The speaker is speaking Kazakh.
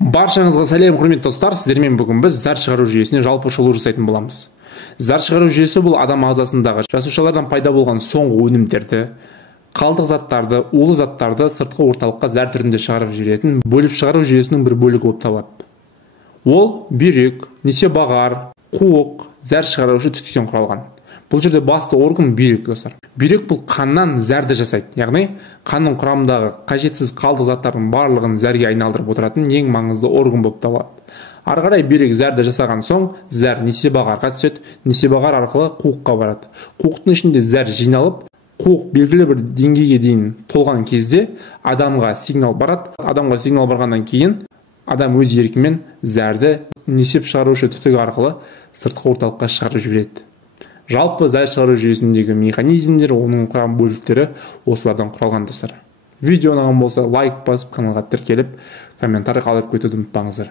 Баршаңызға сәлем, құрметті достар. Сіздермен бүгін біз зар шығару жүйесіне жалпы шолу жасайтын боламыз. Зар шығару жүйесі бұл адам ағзасындағы жасушалардан пайда болған соңғы өнімдерді, қалдық заттарды, улы заттарды сыртқы орталыққа зар түрінде шығарып жіберетін бөліп шығару жүйесінің бір бөлігі болып табылады. Ол бүйрек, несебағар, қуық, зар шығарушы түтіктен құралған. Бұл жерде басты орган бүйрек, достар. Бүйрек бұл қаннан зәрді жасайды. Яғни қанның құрамындағы қажетсіз қалдық заттардың барлығын зәрге айналдырып отыратын ең маңызды орган болып табылады. Ары қарай бүйрек зәрді жасаған соң, зәр несебағарға түседі, несебағар арқылы қуыққа барады. Қуықтың ішінде зәр жиналып, қуық белгілі бір деңгейге дейін толған кезде адамға сигнал барады. Адамға сигнал барғаннан кейін адам өз еркімен зәрді несеп шығарушы түтік арқылы сыртқы орталыққа шығарып жібереді. Жалпы зар шығару жүйесіндегі механизмдер, оның құрам бөліктері осылардан құралған, достар. Видео ұнаған болса лайк басып, каналға тіркеліп, комментарий қалдырып кетуді ұмытпаңыздар.